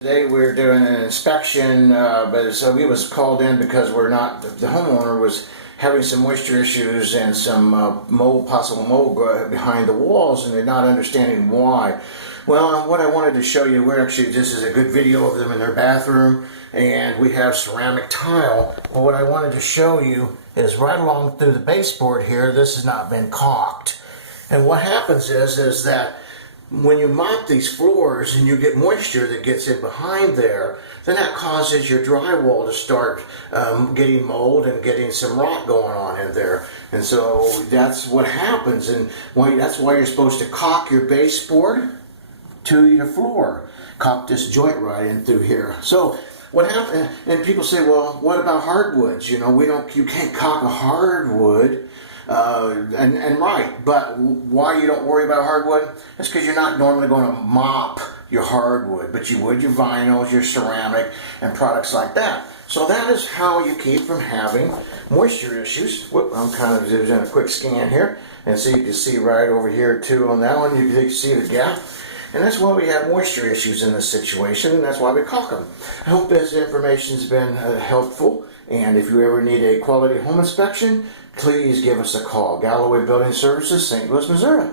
Today we're doing an inspection, but so we was called in because the homeowner was having some moisture issues and some possible mold behind the walls, and they're not understanding why. Well, what I wanted to show you, this is a good video of them in their bathroom, and we have ceramic tile. Well, what I wanted to show you is right along through the baseboard here, this has not been caulked. And what happens is that when you mop these floors and you get moisture that gets in behind there, then that causes your drywall to start getting mold and getting some rot going on in there. And so that's what happens, and that's why you're supposed to caulk your baseboard to your floor. Caulk this joint right in through here. So what happened, and people say, well, what about hardwoods? You can't caulk a hardwood. And right, but why you don't worry about hardwood? That's because you're not normally going to mop your hardwood, but you would your vinyls, your ceramic, and products like that. So that is how you keep from having moisture issues. Whoop, I'm kind of doing a quick scan here, and so you can see right over here too on that one, you can see the gap. And that's why we have moisture issues in this situation, and that's why we caulk them. I hope this information's been helpful, and if you ever need a quality home inspection, please give us a call. Galloway Building Services, St. Louis, Missouri.